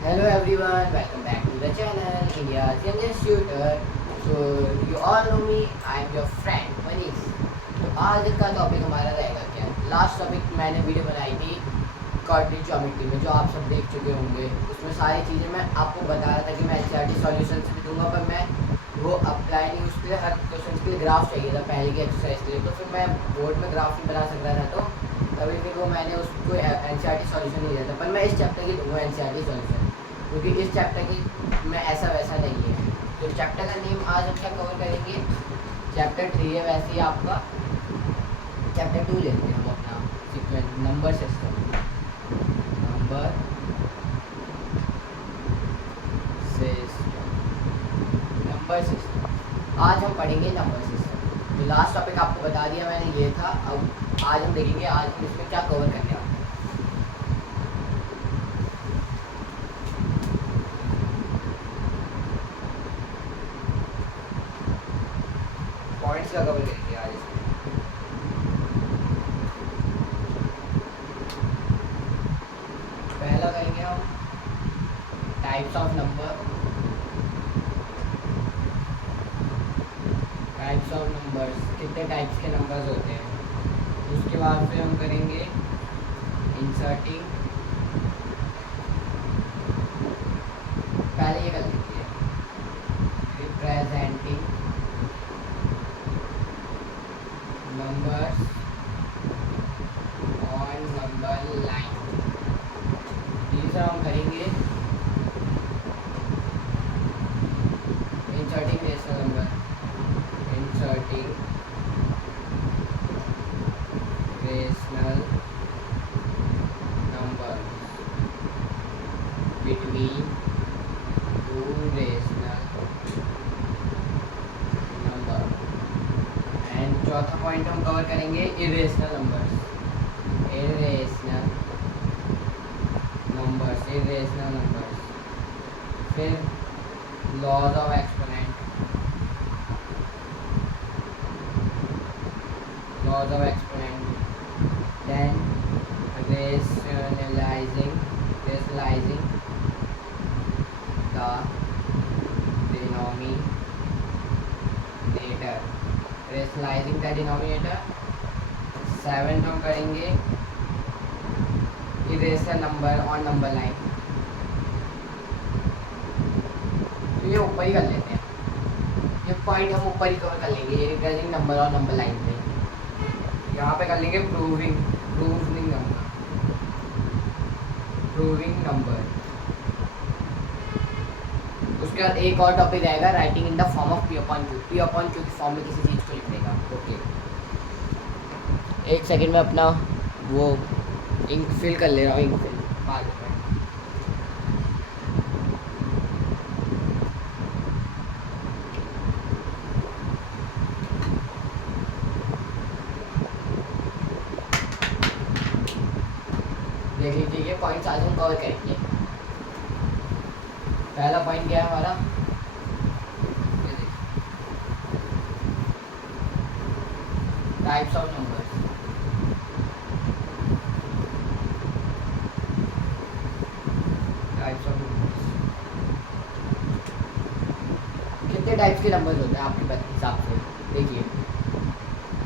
Hello everyone, welcome back to the channel India's youngest shooter. So you all know me, I am your friend Manish. तो आज का topic हमारा रहेगा क्या? Last topic मैंने video बनाई थी कोऑर्डिनेट ज्योमेट्री में, जो आप सब देख चुके होंगे। उसमें सारी चीज़ें मैं आपको बता रहा था कि मैं एनसीईआरटी सॉल्यूशंस भी दूंगा, पर मैं वो अप्लाई नहीं, उसके लिए हर क्वेश्चन के लिए ग्राफ चाहिए था पहले की एक्सरसाइज के लिए। तो फिर मैं बोर्ड में ग्राफ नहीं बना सक रहा था, तो तभी फिर वो मैंने उसको एनसीईआरटी सॉल्यूशन नहीं दिया था। पर मैं इस चैप्टर की दूंगा एनसीईआरटी सॉल्यूशन, क्योंकि इस चैप्टर की मैं ऐसा वैसा नहीं है। तो चैप्टर का नेम आज हम क्या कवर करेंगे? चैप्टर 3 है वैसे ही आपका। चैप्टर 2 लेते हैं हम अपना sequence number system, number system, number system. आज हम पढ़ेंगे नंबर सिस्टम। तो लास्ट टॉपिक आपको बता दिया मैंने ये था। अब आज हम देखेंगे आज हम इसमें क्या कवर करने वाले हैं। पॉइंट्स का कवर करेंगे आज इसमें। पहला करेंगे हम types of number, types of numbers, कितने टाइप्स के नंबर्स होते हैं। उसके बाद फिर हम करेंगे इंसर्टिंग, पहले ये कर लीजिए, representing numbers on number line. तीसरा हम करेंगे inserting rational number, inserting rational number between two rational number. And चौथा पॉइंट हम कवर करेंगे irrational numbers, irrational numbers, irrational numbers. फिर laws of exponent, laws of exponent. Then rationalizing, rationalizing the denominator, rationalizing the denominator। Seventh हम करेंगे irrational number on number line. तो ये ऊपर ही कर लेते हैं, ये पॉइंट हम ऊपर ही कवर कर लेंगे, representing number on number line पे। यहाँ पे कर लेंगे proving, proving number, proving number. उसके बाद एक और टॉपिक रहेगा writing in the form of P upon Q, P upon Q की फॉर्म में किसी चीज़ को लिखने का। ओके, एक सेकंड में अपना वो इंक फिल कर ले रहा हूँ, इंक फिल बाद में। देख लीजिए ये पॉइंट्स आज हम कवर करेंगे। पहला पॉइंट क्या है हमारा? Types of numbers, types of numbers. कितने टाइप्स के नंबर्स होते हैं आपके हिसाब से? देखिए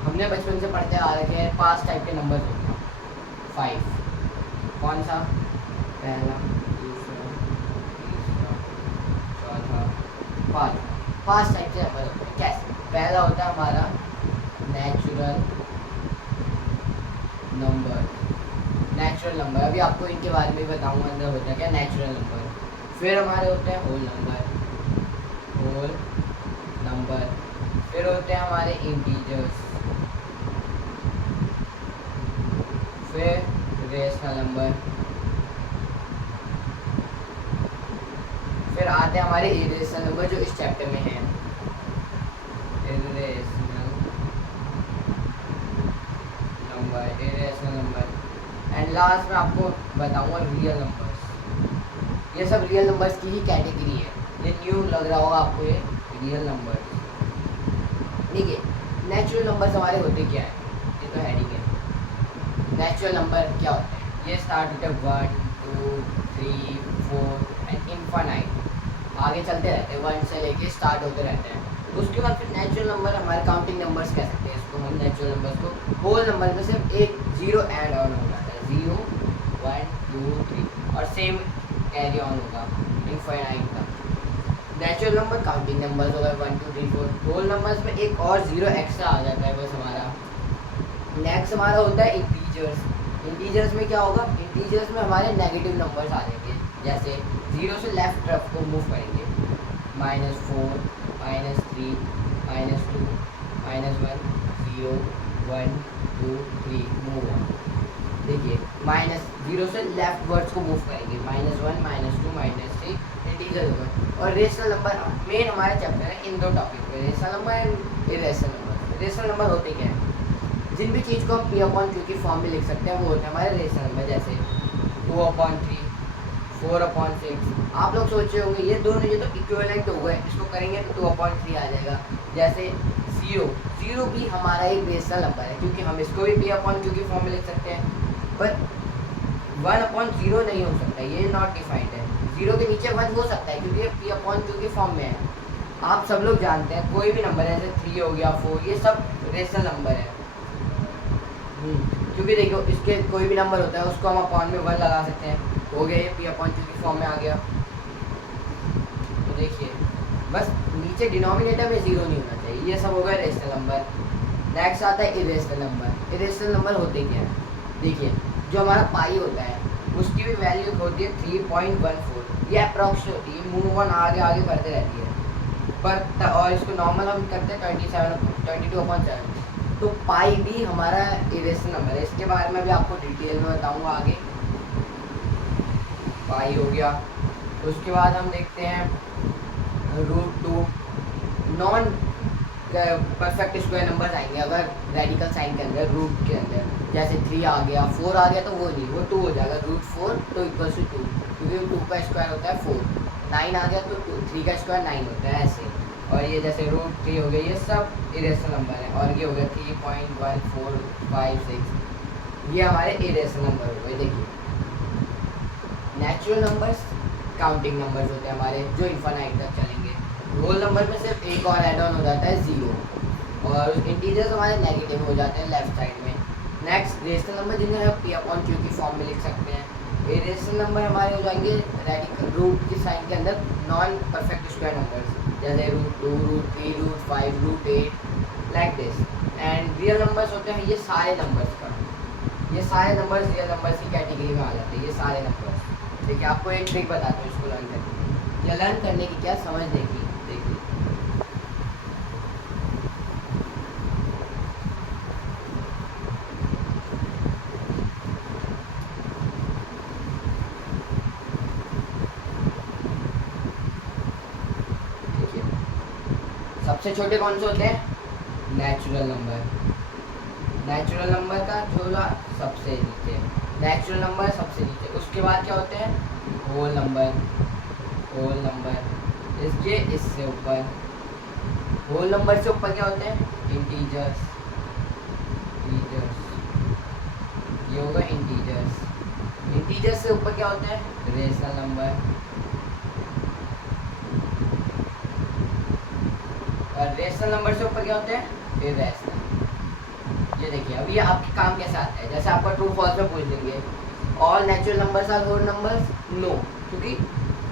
हमने बचपन से पढ़ते आ रखे हैं 5 टाइप के नंबर्स होते हैं। 5 कौन सा? पहला, दूसरा, तीसरा, चौथा, 5 टाइप के नंबर होते हैं। कैसे? पहला होता है हमारा नेचुरल नंबर, नेचुरल नंबर। अभी आपको इनके बारे में बताऊंगा अंदर होता है क्या नेचुरल नंबर। फिर हमारे होते हैं होल नंबर, होल नंबर। फिर होते हैं हमारे इंटीजर्स, फिर रेशनल नंबर, फिर आते हैं हमारे इरेशनल नंबर जो इस चैप्टर में है, irrational number, irrational number. And last में आपको बताऊंगा रियल नंबर्स। ये सब रियल नंबर्स की ही कैटेगरी है, ये न्यू लग रहा होगा आपको ये रियल नंबर्स। ठीक है, नेचुरल नंबर्स हमारे होते क्या है, ये तो हेडिंग है। नेचुरल नंबर क्या होते हैं? ये स्टार्ट होते हैं 1 2 3 4 एंड इनफाइनाइट आगे चलते रहते हैं, 1 से लेके स्टार्ट होते रहते हैं। उसके बाद फिर नेचुरल नंबर, हमारे काउंटिंग नंबर्स कह सकते हैं इसको हम, नेचुरल नंबर्स को होल नंबर में सिर्फ एक जीरो ऐड ऑन हो जाता है, 0 1 2 3 और सेम कैरी ऑन होगा इनफाइनाइट तक। नेचुरल नंबर काउंटिंग नंबर्स होगा 1 2 3 4, होल नंबर्स में एक और जीरो एक्स्ट्रा आ जाता है बस हमारा। नेक्स्ट हमारा होता है इंटीजर्स। इंटीजर्स में क्या होगा, इंटीजर्स में हमारे नेगेटिव नंबर्स आ जाएंगे, जैसे 0 से लेफ्ट तरफ को मूव करेंगे, -4 -3 -2 -1 0 1 2 3 मूव ऑन। देखिए -0 से लेफ्ट वर्ड्स को मूव करेंगे, -1 -2 -3 इंटीजर होगा। और रेशनल नंबर मेन हमारे चैप्टर है इन दो टॉपिक पे, rational number and irrational number. Rational number होते क्या है, जिन भी चीज़ को हम P/Q की फॉर्म में लिख सकते हैं वो होते हैं हमारे रेशनल नंबर, जैसे 2/3 4/6। आप लोग सोच रहे होंगे ये दोनों ये तो इक्विवेलेंट हो गए, इसको करेंगे तो 2/3 आ जाएगा। जैसे 0 भी हमारा एक रेशनल नंबर है, क्योंकि हम इसको भी P/Q की फॉर्म में लिख सकते हैं, पर 1/0 नहीं हो सकता, ये नॉट डिफाइंड है। 0 के नीचे 1 हो सकता है क्योंकि ये P/Q की फॉर्म में है। आप सब लोग जानते हैं कोई भी नंबर है, जैसे 3 हो गया 4, ये सब रेशनल नंबर है। क्योंकि देखो इसके कोई भी नंबर होता है उसको हम अपॉन में 1 लगा सकते हैं, हो गया ये P/Q की फॉर्म में आ गया। तो देखिए बस नीचे डिनोमिनेटर में 0 नहीं होना चाहिए। ये सब हो गया रेशनल नंबर। नेक्स्ट आता है इरेशनल नंबर। इरेशनल नंबर होते क्या है, देखिए जो हमारा पाई होता है उसकी भी वैल्यू होती है 3.14, ये अप्रॉक्स होती है, मूव ऑन आगे आगे बढ़ते रहती है, पर और इसको नॉर्मल हम करते हैं 22/7। तो पाई भी हमारा इरेशनल नंबर है, इसके बारे में भी आपको डिटेल में बताऊंगा आगे। पाई हो गया। उसके बाद हम देखते हैं √2। नॉन परफेक्ट स्क्वायर नंबर आएंगे अगर रेडिकल साइन के अंदर, रूट के अंदर, जैसे 3 आ गया 4 आ गया तो वो नहीं, वो 2 हो जाएगा, √4 तो = 2, क्योंकि 2 का स्क्वायर होता है 4। 9 आ गया तो 3 का स्क्वायर 9 होता है, ऐसे। और ये जैसे √3 हो गया, ये सब इरेशनल नंबर है। और ये हो गया 3.1456, ये हमारे इरेशनल नंबर हो गए। देखिए नेचुरल नंबर्स काउंटिंग नंबर्स होते हैं हमारे, जो इनफाइनाइट तक चलेंगे। होल नंबर में सिर्फ एक और ऐड ऑन हो जाता है 0, और इंटीजर्स हमारे नेगेटिव हो जाते हैं लेफ्ट साइड में। नेक्स्ट रेशनल नंबर, जिन्हें हम P/Q की फॉर्म में लिख सकते हैं। इरेशनल नंबर हमारे हो जाएंगे रेडिकल रूट की साइन के अंदर नॉन परफेक्ट स्क्वायर नंबर्स, जैसे √2 √3 √5 √8 like this. And real numbers होते हैं ये सारे नंबर्स का, ये सारे नंबर्स रियल नंबर्स की कैटेगरी में आ जाते हैं, ये सारे नंबर्स। देखिए आपको एक ट्रिक बताता हूँ इसको लर्न करने, या लर्न करने की क्या समझने की। देखिए सबसे छोटे कौन से होते हैं, नेचुरल नंबर। नेचुरल नंबर का थोड़ा सबसे नीचे, नेचुरल नंबर सबसे नीचे। उसके बाद क्या होते हैं, होल नंबर। होल नंबर इसके इससे ऊपर, होल नंबर से ऊपर क्या होते हैं, इंटीजर्स। इंटीजर्स ये होगा इंटीजर्स। इंटीजर्स से ऊपर क्या होते हैं, रेशनल नंबर। और रेशनल नंबर से ऊपर क्या होते हैं, इरेशनल। ये देखिए अभी आपके काम कैसे आता है, जैसे आपका ट्रू फॉल्स में पूछ देंगे all natural numbers are whole numbers, no, क्योंकि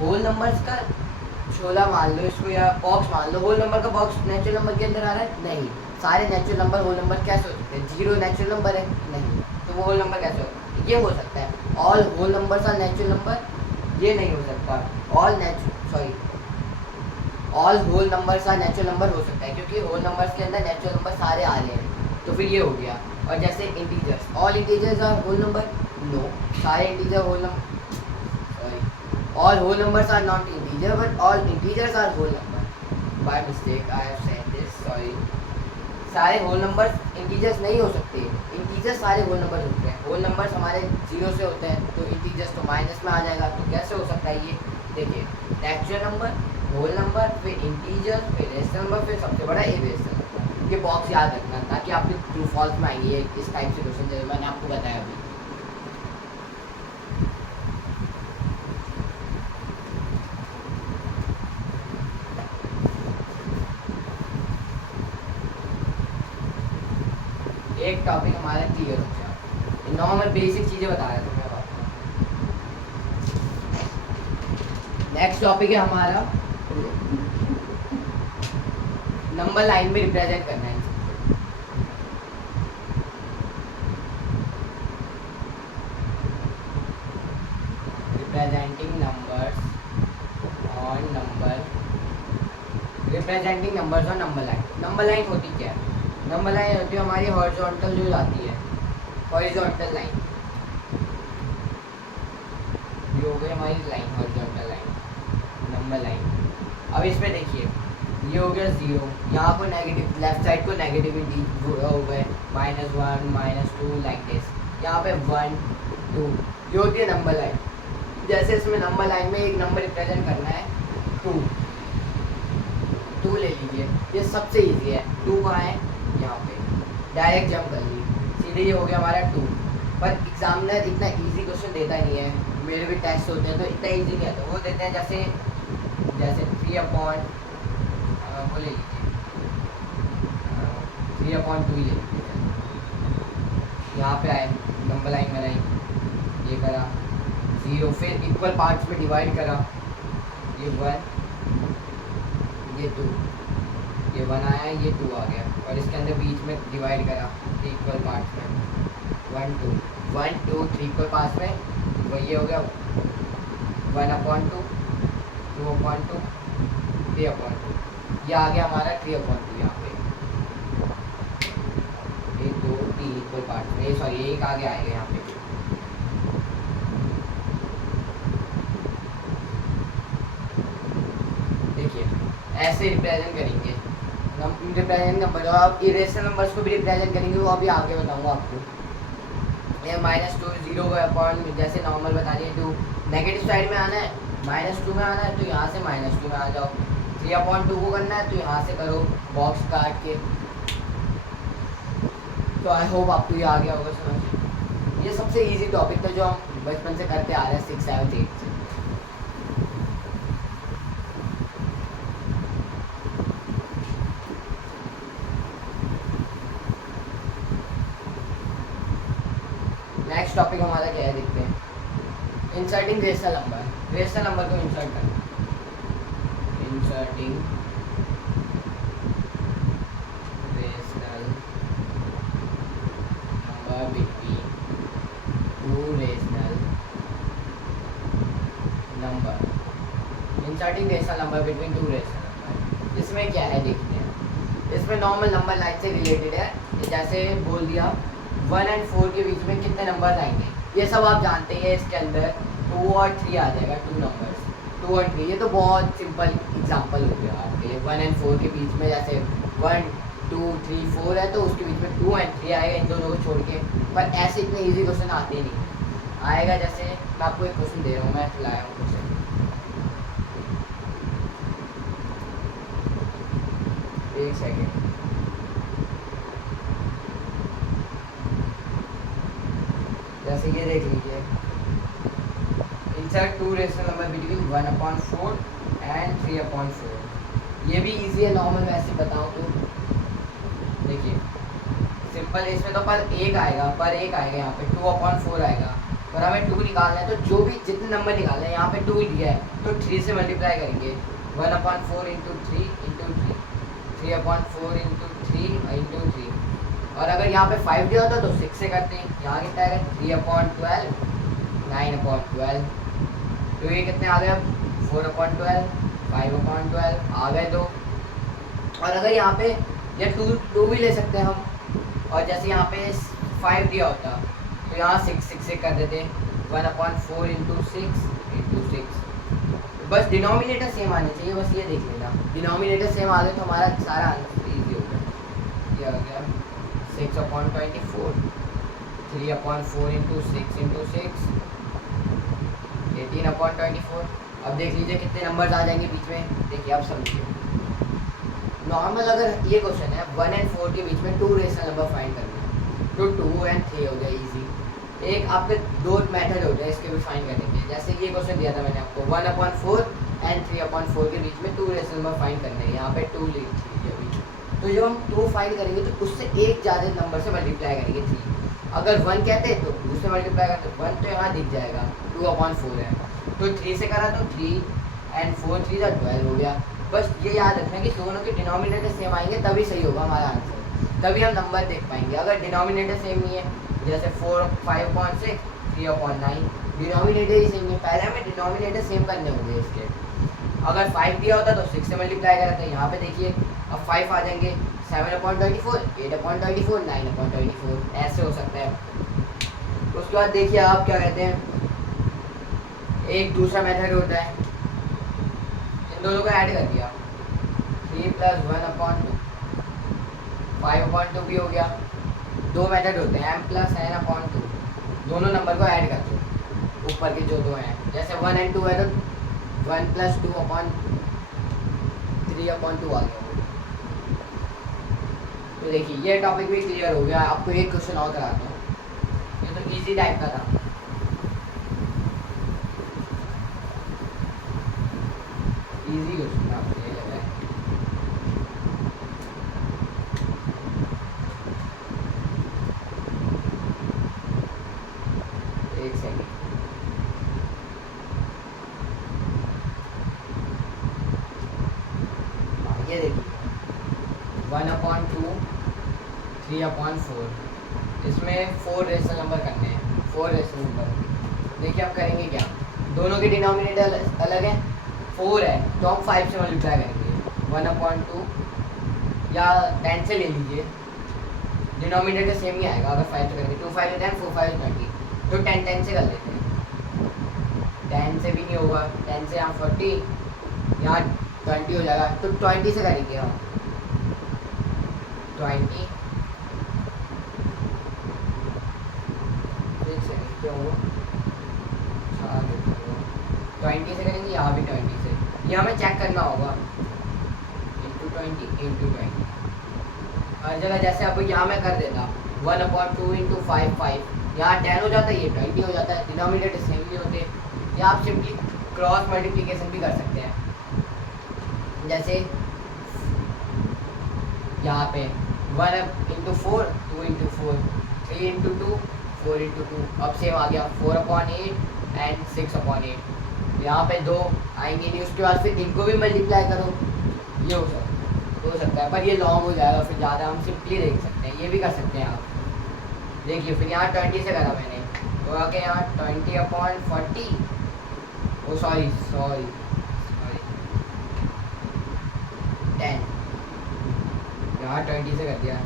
होल नंबर्स का छोला मान लो इसको, या बॉक्स मान लो, होल नंबर का बॉक्स नेचुरल नंबर के अंदर आ रहा है, नहीं। सारे नेचुरल नंबर होल नंबर कैसे हो सकते हैं, 0 नेचुरल नंबर है, नहीं, तो वो होल नंबर कैसे हो, ये हो सकता है। All whole numbers are natural number, ये नहीं हो सकता। All whole numbers are natural number हो सकता है, क्योंकि होल नंबर्स के अंदर नेचुरल नंबर सारे आ रहे हैं, तो फिर ये हो गया। और जैसे integers, all integers are whole number, no, सारे integer whole number, sorry, all whole numbers are not integer but all integers are whole number, by mistake I have said this, sorry. सारे होल नंबर्स इंटीजर्स नहीं हो सकते, integers सारे whole number होते हैं। Whole numbers हमारे 0 से होते हैं, तो इंटीजर्स तो माइनस में आ जाएगा, तो कैसे हो सकता है ये, देखिए नेचुरल नंबर, होल नंबर, फिर इंटीजर, फिर रेशनल नंबर, फिर सबसे बड़ा इरेशनल नंबर। ये बॉक्स याद रखना ताकि आपके ट्रू फॉल्स में आएंगे इस टाइप से क्वेश्चन, जैसे मैंने आपको बताया अभी। एक टॉपिक हमारा क्लियर हो गया। नॉर्मल बेसिक चीज़ें बता रहा था मैं आपको। नेक्स्ट टॉपिक है हमारा नंबर लाइन में रिप्रेजेंट करना है। Representing numbers on number line. Number line होती क्या है? नंबर लाइन होती है हमारी हॉरिजॉन्टल जो जाती है, हॉरिजॉन्टल लाइन। ये हो गई हमारी line, horizontal line, number line. अब इसमें देखिए ये हो गया 0, यहाँ को नेगेटिव, लेफ्ट साइड को नेगेटिविटी हो गए -1 -2 लाइक दिस। यहाँ पे 1 2, ये होती है नंबर लाइन। जैसे इसमें नंबर लाइन में एक नंबर रिप्रेजेंट करना है 2 ले लीजिए, ये सबसे इजी है। 2 कहाँ है? यहाँ पे, डायरेक्ट जंप कर लीजिए, सीधे ये हो गया हमारा 2। पर एग्जामिनर इतना इजी क्वेश्चन देता नहीं है, मेरे भी टेस्ट होते हैं तो इतना इजी नहीं आता। वो देते हैं जैसे 3 वो ले लीजिए, 3/2 ले लीजिए। यहाँ पे आए, नंबर लाइन बनाई, ये करा 0, फिर इक्वल पार्ट्स में डिवाइड करा, ये 1 ये 2, ये 1 आया, ये 2 आ गया, और इसके अंदर बीच में डिवाइड करा इक्वल पार्ट्स में 1 2 1 2 3 इक्वल पार्ट्स में, वो ये हो गया 1/2 2/2 3/2। ये आ गया हमारा 3/2। यहाँ पे 1 2 3 इक्वल पार्ट्स में, सॉरी एक आगे आएगा यहाँ पे। देखिए ऐसे रिप्रेजेंट करेंगे रिप्रेजेंट नंबर। और आप इरेशनल नंबर्स को भी रिप्रेजेंट करेंगे, वो अभी आगे बताऊंगा आपको। ये -2 0 का अपॉन, जैसे नॉर्मल बता दिए 2 नेगेटिव साइड में आना है, -2 में आना है तो यहाँ से -2 में आ जाओ। 3/2 को करना है तो यहाँ से करो बॉक्स काट के। तो आई होप आपको ये आ गया होगा समझ। ये सबसे इजी टॉपिक था जो हम बचपन से करते आ रहे हैं 6 7 8 से। नेक्स्ट टॉपिक हमारा क्या है देखते हैं। Inserting rational number. Rational number को इंसर्ट करना, inserting rational number between 2 rational number. Inserting rational number between 2 rational number. इसमें क्या है देखते हैं। इसमें नॉर्मल नंबर लाइन से रिलेटेड है। जैसे बोल दिया 1 और 4 के बीच में कितने नंबर आएंगे, ये सब आप जानते हैं। इसके अंदर 2 और 3 आ जाएगा, 2 नंबर्स 2 और 3। ये तो बहुत सिंपल एग्जांपल हो गया आपके लिए। 1 और 4 के बीच में जैसे 1 2 3 4 है तो उसके बीच में 2 और 3 आएगा, इन दोनों को छोड़ के। पर ऐसे इतने ईजी क्वेश्चन आते नहीं। आएगा जैसे मैं आपको एक क्वेश्चन दे रहा हूँ, मैं लाया हूँ क्वेश्चन, एक सेकेंड। जैसे ये देख लीजिए, insert 2 rational number between 1/4 and 3/4। ये भी इजी है नॉर्मल, वैसे बताऊँ तो देखिए सिंपल है इसमें। तो पर एक आएगा यहाँ पे 2/4 आएगा, और हमें 2 निकालना है। तो जो भी जितने नंबर निकालना है, यहाँ पे 2 दिया है तो 3 से मल्टीप्लाई करेंगे। 1/4 इंटू 3 इंटू 3, 3/4 इंटू 3 इंटू 3। और अगर यहाँ पे 5 दिया होता तो 6 से करते हैं। यहाँ कितना आएगा 3/12 9/12। तो ये कितने आ गए, 4/12 5/12 आ गए 2। और अगर यहाँ पे या 2 भी ले सकते हैं हम। और जैसे यहाँ पे 5 दिया होता तो यहाँ 6 से कर देते 1/4 इंटू 6 इंटू 6। बस डिनोमिनेटर सेम आने चाहिए, बस ये देख लेना। डिनोमिनेटर सेम आ गए तो हमारा सारा आंसर ईजी हो गया। ये आ गया 6/24, 3/4 इंटू 6 इंटू 6 18/24। अब देख लीजिए कितने नंबर्स आ जाएंगे बीच में। देखिए अब समझिए, नॉर्मल अगर ये क्वेश्चन है 1 और 4 के बीच में 2 रेशनल नंबर फाइंड करना है तो 2 और 3 हो गया इजी। एक आपके 2 मेथड हो गए इसके भी फाइंड करने के। जैसे ये क्वेश्चन दिया था मैंने आपको 1/4 एंड 3/4 के बीच में 2 रेशनल नंबर फाइंड करने हैं। यहाँ पे 2 लिख लीजिए अभी तो जब हम 2 फाइंड करेंगे तो उससे एक ज़्यादा नंबर से मल्टीप्लाई करेंगे 3। अगर 1 कहते हैं तो उससे मल्टीप्लाई करते 1 तो यहाँ दिख जाएगा 2/4 है, तो 3 से करा तो 3 एंड 4 3 12 हो गया। बस ये याद रखना कि दोनों के डिनोमिनेटर सेम आएंगे तभी सही होगा हमारा आंसर, तभी हम नंबर देख पाएंगे। अगर डिनोमिनेटर सेम नहीं है जैसे 4 5/6 3/9, डिनोमिनेटर ही सेम नहीं, पहले हमें डिनोमिनेटर सेम करने होंगे इसके। अगर 5 दिया होता तो 6 से मल्टीप्लाई करा था, यहाँ पे देखिए अब 5 आ जाएंगे 7/24 8/24 9/24 ऐसे हो सकता है। उसके बाद देखिए आप क्या कहते हैं, एक दूसरा मेथड होता है, इन दोनों को ऐड कर दिया 3 + 1/2 5/2 भी हो गया। दो मेथड होते हैं m + n/2, दोनों नंबर को ऐड कर दो ऊपर के जो दो हैं, जैसे 1 और 2 है तो 1 + 2/3/2 आ गया। तो देखिए ये टॉपिक भी क्लियर हो गया। आपको एक क्वेश्चन और कराता हूँ, ये तो इजी टाइप का था। इजी क्वेश्चन आपको ये लग रहा है। एक सेकंड, ये देखिए 1/2 3/4, इसमें 4 रेशनल नंबर करने हैं, 4 रेशनल नंबर। देखिए आप करेंगे क्या, दोनों के डिनोमिनेटर अलग है, 4 है तो हम 5 से मल्टीप्लाई करेंगे 1/2 या 10 से ले लीजिए, डिनोमिनेटर सेम ही आएगा। अगर 5 से करेंगे 2 5 10 4 5 20, तो 10 10 से कर लेते हैं। 10 से भी नहीं होगा, 10 से यहाँ 40 यहाँ 20 हो जाएगा, तो 20 से करेंगे हम 20 क्या होगा 20 से करेंगे, यहाँ भी 20 से, ये हमें चेक करना होगा ×20 हर जगह। जैसे अब यहाँ मैं कर देता 1/2 × 5 5, यहाँ 10 हो जाता है, ये 20 हो जाता है, डिनोमिनेटर सेम नहीं होते। या आप सिंपली क्रॉस मल्टीप्लिकेशन भी कर सकते हैं, जैसे यहाँ पे 1 × 4 2 × 4 3 × 2 4 × 2, अब सेम आ गया 4/8 एंड 6/8। यहाँ पे 2 आएंगे नहीं, उसके बाद फिर इनको भी मल्टीप्लाई करो, ये हो सकता है, पर ये लॉन्ग हो जाएगा फिर ज़्यादा। हम सिंपली देख सकते हैं, ये भी कर सकते हैं आप। देखिए फिर यहाँ 20 से करा मैंने, तो आके यहाँ 20/40, ओ सॉरी 10, यहाँ 20 से कर दिया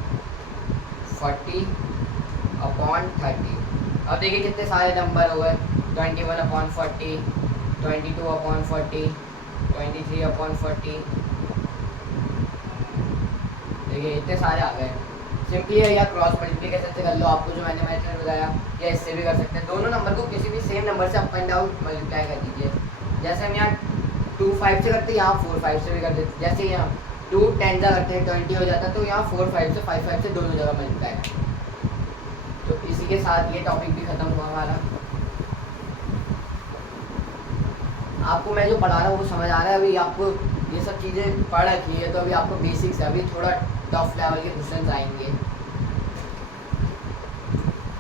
40/30। अब देखिए कितने सारे नंबर हो गए, 21/40 22/40 23/40, देखिए इतने सारे आ गए। सिंपली है या क्रॉस मल्टीप्लिकेशन से कर लो, आपको जो मैंने मेथड बताया, या इससे भी कर सकते हैं। दोनों नंबर को किसी भी सेम नंबर से अप एंड डाउन मल्टीप्लाई कर दीजिए। जैसे हम यहाँ 2 5 से करते हैं, यहाँ 4 5 से भी कर देते। जैसे यहाँ 2 10 से करते हैं 20 हो जाता है, तो यहाँ 4 5 से 5 5 से दोनों जगह मल्टीप्लाई करें। तो इसी के साथ ये टॉपिक भी ख़त्म हुआ हमारा। आपको मैं जो पढ़ा रहा हूँ वो समझ आ रहा है? अभी आपको ये सब चीज़ें पढ़ रखी है तो अभी आपको बेसिक्स है, अभी थोड़ा टफ लेवल के क्वेश्चन आएंगे,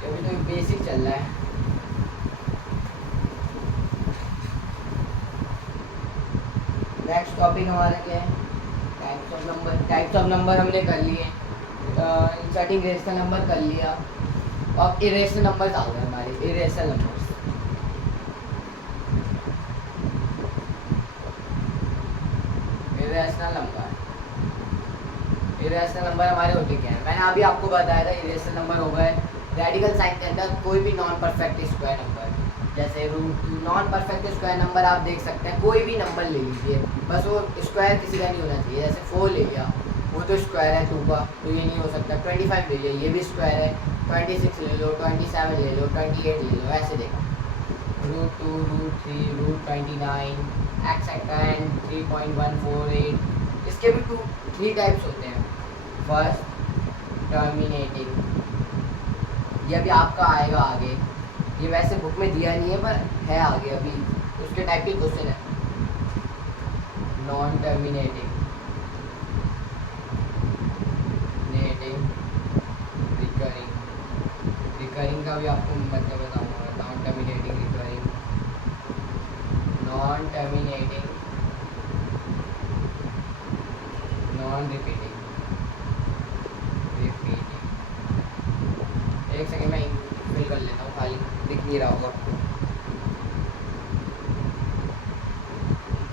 अभी तो बेसिक चल रहा है। नेक्स्ट टॉपिक हमारा क्या है, types of number. Types of number हमने कर लिए, इंसर्टिंग रेशनल नंबर कर लिया, अब इरेशनल नंबर आ गए हमारे, इरेशनल नंबर। इरेशनल नंबर हमारे होते क्या है, मैंने अभी आपको बताया था। इरेशनल नंबर हो गए रेडिकल साइन के अंदर कोई भी नॉन परफेक्ट स्क्वायर नंबर, जैसे √2। नॉन परफेक्ट स्क्वायर नंबर आप देख सकते हैं, कोई भी नंबर ले लीजिए, बस वो स्क्वायर किसी का नहीं होना चाहिए। जैसे 4 ले लिया, वो तो स्क्वायर है 2 का, तो ये नहीं हो सकता। 25 ले लिया, ये भी स्क्वायर है। 26 ले लो, 27 ले लो, 28 ले लो, ऐसे देखो √2 √3 √29 एक्सेट्रा एंड 3.148। इसके भी 3 टाइप्स होते हैं। फर्स्ट टर्मिनेटिंग, ये अभी आपका आएगा आगे, ये वैसे बुक में दिया नहीं है पर है आगे, अभी उसके टाइप के क्वेश्चन है। नॉन टर्मिनेटिंग का भी आपको मतलब बताऊँगा। Non terminating recurring, non terminating, non repeating, repeating. एक सेकेंड मैं फिल कर लेता हूँ, खाली दिख नहीं रहा होगा,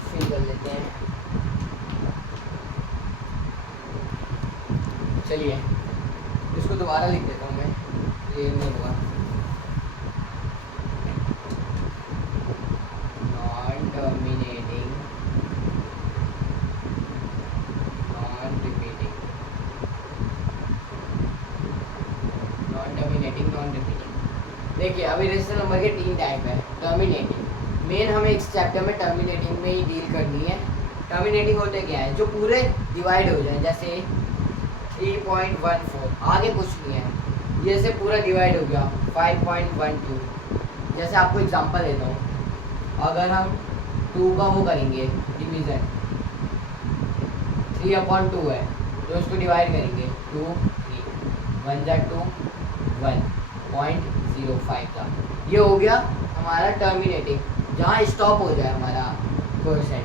फिल कर लेते हैं। चलिए इसको दोबारा लिख देता हूँ मैं, ये नहीं होगा। Non terminating, non repeating, non terminating, non repeating. देखिए अभी रेजिस्टर नंबर के 3 टाइप है। टर्मिनेटिंग, मेन हमें इस चैप्टर में टर्मिनेटिंग में ही डील करनी है। टर्मिनेटिंग होते क्या है, जो पूरे डिवाइड हो जाए, जैसे 3.14, आगे कुछ नहीं है, ये से पूरा डिवाइड हो गया 5.12। जैसे आपको एग्जांपल देता हूँ, अगर हम 2 का वो करेंगे डिवीज़न, 3/2 है तो इसको डिवाइड करेंगे 2 3, 1 जा 2, 1.05 का। ये हो गया हमारा टर्मिनेटिंग, जहाँ स्टॉप हो जाए हमारा क्वेश्चन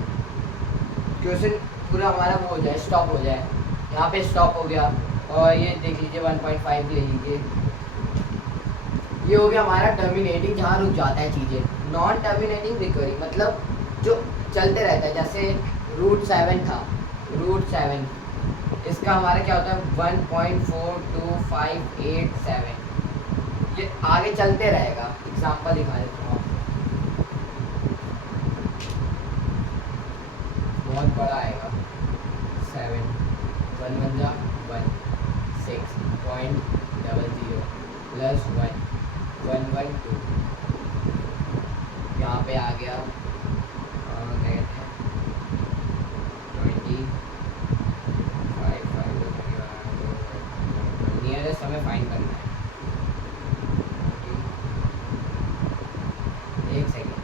पूरा हमारा वो हो जाए, स्टॉप हो जाए, यहाँ पे स्टॉप हो गया। और ये देख लीजिए 1.5 ले लीजिए, ये हो गया हमारा टर्मिनेटिंग, जहाँ रुक जाता है चीज़ें। नॉन टर्मिनेटिंग रिकवरिंग मतलब जो चलते रहता है, जैसे √7 था, √7 इसका हमारा क्या होता है 1.42587, ये आगे चलते रहेगा। एग्जाम्पल दिखा देता हूँ, बहुत बड़ा आएगा 7, 1 1 जा 1, 6.00 प्लस 1 112, यहाँ पे आ गया क्या कहते हैं 25 नियरेस्ट हमें फाइंड करना है। एक सेकेंड,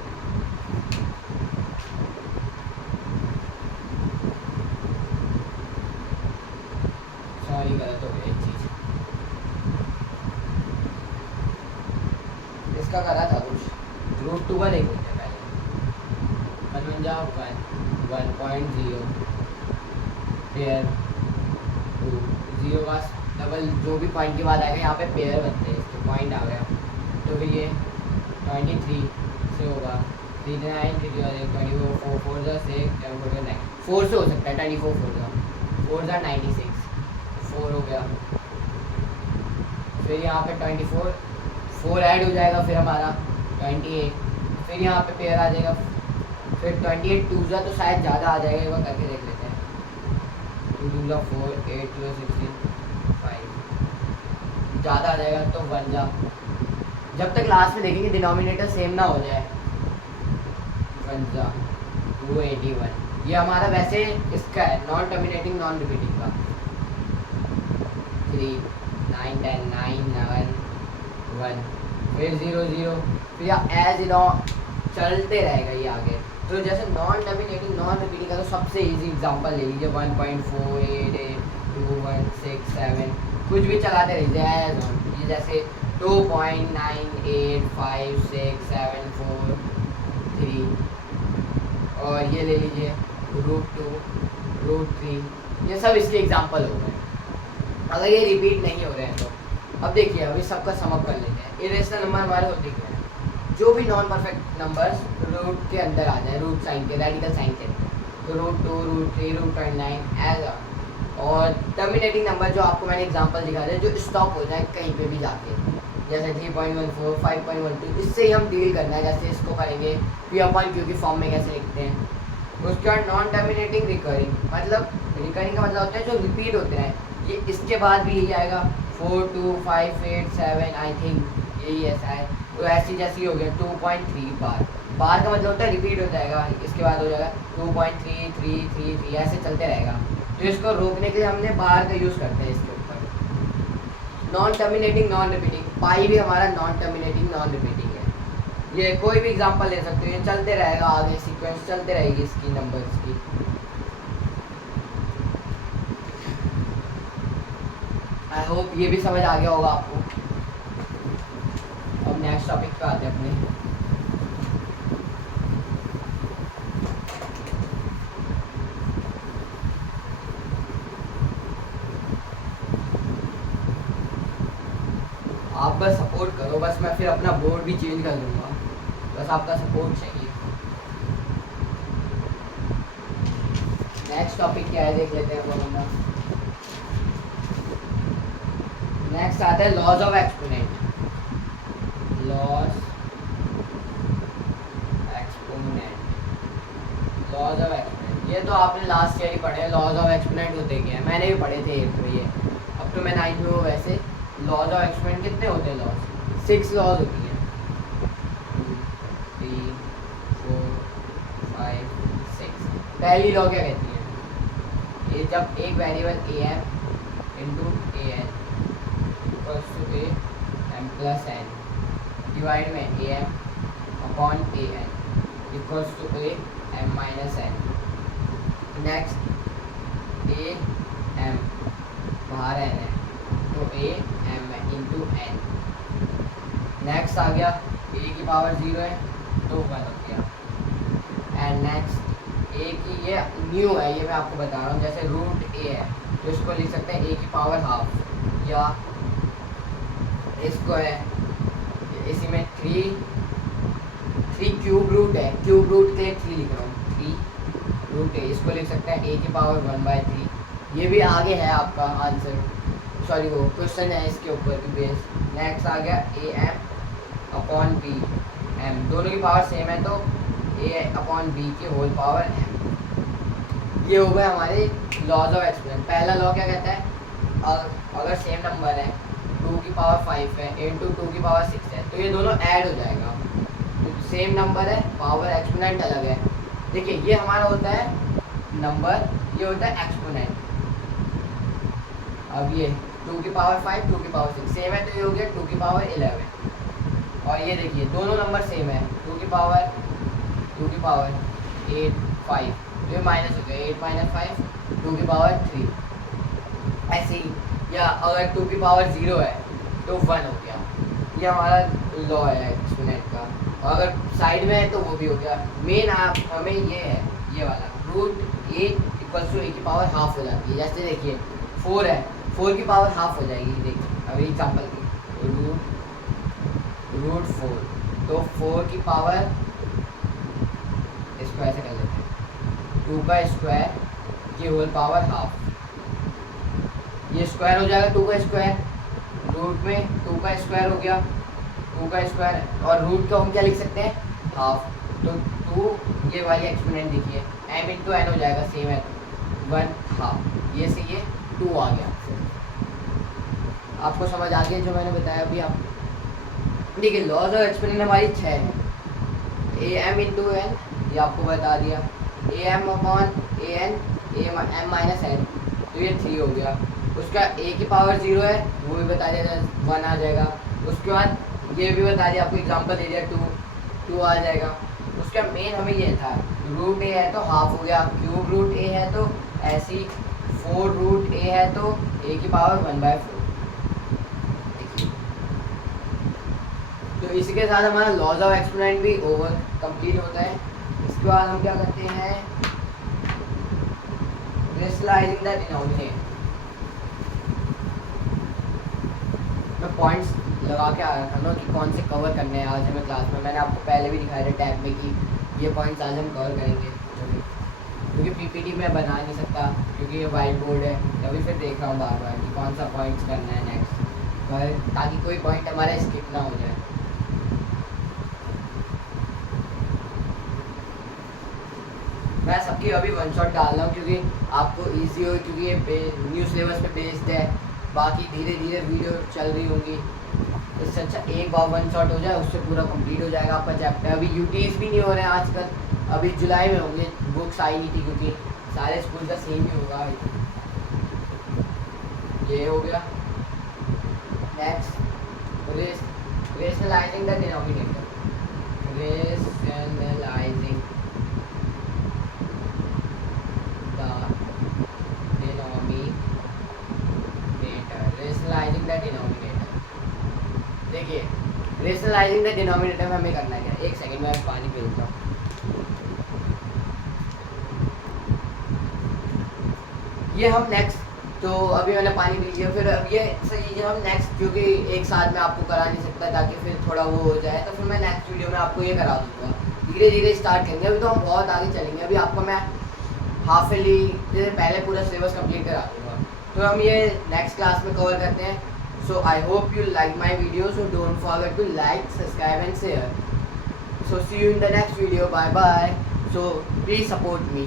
सॉरी गलत हो गया एक चीज़, इसका करा था कुछ √2 का देख लेते हैं पहले। 1 1 जा 1, 1.0 पेयर 2, 0 का डबल जो भी पॉइंट के बाद आएगा, यहाँ पे पेयर बनते हैं, इसके पॉइंट आ गया। तो फिर ये 23 से होगा 39, 24 4 4 जा 6 7 9, 4 से हो सकता है 24 4 जा 96, 4 हो गया। फिर यहाँ पे 24 4 ऐड हो जाएगा, फिर हमारा 28, फिर यहाँ पे पेयर आ जाएगा, फिर 28 2 जा तो शायद ज़्यादा आ जाएगा, एक बार करके देख लेते हैं। 2 2 जा 4, 8 2 16 5, ज़्यादा आ जाएगा तो 1 जा, जब तक लास्ट में देखेंगे डिनोमिनेटर सेम ना हो जाए। 1 जा 281, ये हमारा वैसे इसका है नॉन टर्मिनेटिंग नॉन रिपीटिंग का। 3 9 10 9 11 1, फिर 0 0, फिर एज इनो चलते रहेगा ये आगे। तो जैसे नॉन टर्मिनेटिंग नॉन रिपीटिंग का तो सबसे इजी एग्जांपल ले लीजिए 1.4882167, कुछ भी चलाते रहिए एज ऑन। ये जैसे 2.985674 और ये ले लीजिए √2 √3, ये सब इसके एग्जांपल हो गए अगर ये रिपीट नहीं हो रहे हैं तो। अब देखिए अभी सबका सम अप कर लेते हैं। इरेशनल नंबर हमारे होते क्या है, जो भी नॉन परफेक्ट नंबर्स रूट के अंदर आ जाए, रूट साइन के, रेडिकल साइन के, तो √2 √3 √9 एज ऑन। और टर्मिनेटिंग नंबर जो आपको मैंने एग्जांपल दिखा दिया, जो स्टॉप हो जाए कहीं पे भी जाके, जैसे 3.14 5.12, इससे ही हम डील करना है। जैसे इसको करेंगे P/Q की फॉर्म में कैसे लिखते हैं। उसके बाद नॉन टर्मिनेटिंग रिकरिंग, मतलब रिकरिंग का मतलब होता है जो रिपीट होते हैं, ये इसके बाद भी यही आएगा 4 2 5 8 7, आई थिंक यही ऐसा है। तो ऐसी जैसी हो गया 2.3 बार, बार का मतलब होता है रिपीट हो जाएगा, इसके बाद हो जाएगा 2.3 3 3 3, ऐसे चलते रहेगा। तो इसको रोकने के लिए हमने बार का यूज़ करते हैं इसके ऊपर। नॉन टर्मिनेटिंग नॉन रिपीटिंग, पाई भी हमारा नॉन टर्मिनेटिंग नॉन रिपीटिंग है। ये कोई भी एग्जांपल ले सकते हो, ये चलते रहेगा आगे, सीक्वेंस चलते रहेगी इसकी नंबर्स की। आई होप ये भी समझ आ गया होगा आपको। नेक्स्ट टॉपिक पे आते हैं अपने। आप बस सपोर्ट करो, बस मैं फिर अपना बोर्ड भी चेंज कर दूंगा, बस आपका सपोर्ट चाहिए। नेक्स्ट टॉपिक क्या है देख लेते हैं हम। नेक्स्ट आता है laws of exponent. Laws exponent, laws of exponent, ये तो आपने लास्ट ईयर ही पढ़े हैं। लॉज ऑफ एक्सपोनेंट होते क्या है, मैंने भी पढ़े थे एक, तो ये अब तो मैं 9th में हूँ। वैसे लॉज ऑफ एक्सपोनेंट कितने होते हैं? लॉज 6 लॉज होती हैं, 2 3 4 5 6। पहली लॉ क्या कहती है? ये जब एक variable a m into a n equals to a m plus n divide में a M upon A n equals to a M minus n. Next a m बाहर एन है तो a m into n. Next आ गया a की power 0 है तो 1 हो गया। एंड नेक्स्ट ए की ये न्यू है, ये मैं आपको बता रहा हूँ। जैसे रूट ए है तो इसको लिख सकते हैं ए की पावर हाफ, या इसको है इसी में 3 क्यूब रूट है, क्यूब रूट के लिए 3 लिख रहा हूँ, 3 रूट ए, इसको लिख सकते हैं ए की पावर 1/3। ये भी आगे है आपका आंसर, सॉरी वो क्वेश्चन है इसके ऊपर भी बेस। नेक्स्ट आ गया A M upon B M, दोनों की पावर सेम है तो ए अपॉन बी की होल पावर एम। ये हो गए हमारे लॉज ऑफ एक्सपोनेंट। पहला लॉ क्या कहता है? अगर सेम नंबर है 2 की पावर 5 है इंटू 2 की पावर 6 है तो ये दोनों ऐड हो जाएगा। तो सेम नंबर है, पावर एक्सपोनेंट अलग है। देखिए ये हमारा होता है नंबर, ये होता है एक्सपोनेंट। अब ये 2 की पावर 5 2 की पावर 6 सेम है तो ये हो गया 2 की पावर 11। और ये देखिए दोनों नंबर सेम है, 2 की पावर 8 5 तो ये माइनस हो गया 8 माइनस 5 2 की पावर 3। ऐसे ही, या अगर 2 की पावर 0 है तो 1 हो गया। ये हमारा लॉ है एक्सपोनेंट का। और अगर साइड में है तो वो भी हो गया। मेन आप हमें ये है, ये वाला रूट ए इक्वल्स टू ए की पावर हाफ हो जाती है। जैसे देखिए 4 है, 4 की पावर हाफ हो जाएगी। देखिए अभी एग्जाम्पल की रूट 4 तो 4 की पावर, इसको ऐसे कर लेते हैं 2 का स्क्वायर की होल पावर हाफ। ये स्क्वायर हो जाएगा 2 का स्क्वायर, रूट में 2 का स्क्वायर हो गया 2 का स्क्वायर, और रूट को हम क्या लिख सकते हैं? हाफ। तो 2 ये वाली एक्सपोनेंट देखिए एम इंटू एन हो जाएगा, सेम है 1 हाफ। ये से ये 2 आ गया। आपको समझ आ गया जो मैंने बताया अभी? आप देखिए लॉज ऑफ एक्सपोनेंट हमारी 6 है। ए एम इंटू एन ये आपको बता दिया, A M upon A N A M minus N तो ये 3 हो गया। उसका ए की पावर 0 है वो भी बता दिया, 1 आ जाएगा। उसके बाद ये भी बता दिया, आपको एग्जांपल दे दिया 2 आ जाएगा। उसका मेन हमें ये था, रूट ए है तो हाफ हो गया, क्यूब रूट ए है तो ऐसी, 4 रूट ए है तो ए की पावर 1/4। तो इसी के साथ हमारा लॉज ऑफ एक्सपोनेंट भी ओवर कंप्लीट होता है। इसके बाद हम क्या करते हैं? Rationalising the denominator. मैं पॉइंट्स लगा के आ रखा ना कि कौन से कवर करने हैं आज हमें क्लास में। मैंने आपको पहले भी दिखाया था टैब में कि ये पॉइंट्स आज हम कवर करेंगे, क्योंकि पीपीटी में बना नहीं सकता क्योंकि ये वाइट बोर्ड है। अभी फिर देख रहा हूँ बार बार कि कौन सा पॉइंट्स करना है नेक्स्ट, ताकि कोई पॉइंट हमारा स्किप ना हो जाए। मैं सबकी अभी वन शॉट डाल रहा हूँ क्योंकि आपको इजी हो, क्योंकि ये न्यू सिलेबस पे बेस्ड है। बाकी धीरे धीरे वीडियो चल रही होंगी, इससे अच्छा एक बार वन शॉट हो जाए, उससे पूरा कंप्लीट हो जाएगा आपका चैप्टर। अभी यूटीज भी नहीं हो रहे हैं आजकल, अभी जुलाई में होंगे। बुक्स आई नहीं थी क्योंकि सारे स्कूल का सेम ही होगा। ये हो गया। Next rationalising the denominator. Rationalising rationalising the denominator. देखिए रेशनलाइजिंग मल्टीप्लाइजिंग द डिनोमिनेटर में हमें करना है क्या? एक सेकंड में पानी पी लेता हूँ। ये हम नेक्स्ट, तो अभी मैंने पानी पी लिया, फिर अब ये सही है, हम नेक्स्ट, क्योंकि एक साथ में आपको करा नहीं सकता ताकि फिर थोड़ा वो हो जाए, तो फिर मैं नेक्स्ट वीडियो में आपको ये करा दूँगा। धीरे धीरे स्टार्ट करेंगे, अभी तो हम बहुत आगे चलेंगे। अभी आपको मैं हाफ ईयरली जैसे पहले पूरा सिलेबस कंप्लीट करा दूँगा, तो हम ये नेक्स्ट क्लास में कवर करते हैं। So I hope you like my video, so don't forget to like, subscribe and share. So see you in the next video. Bye bye. So please support me.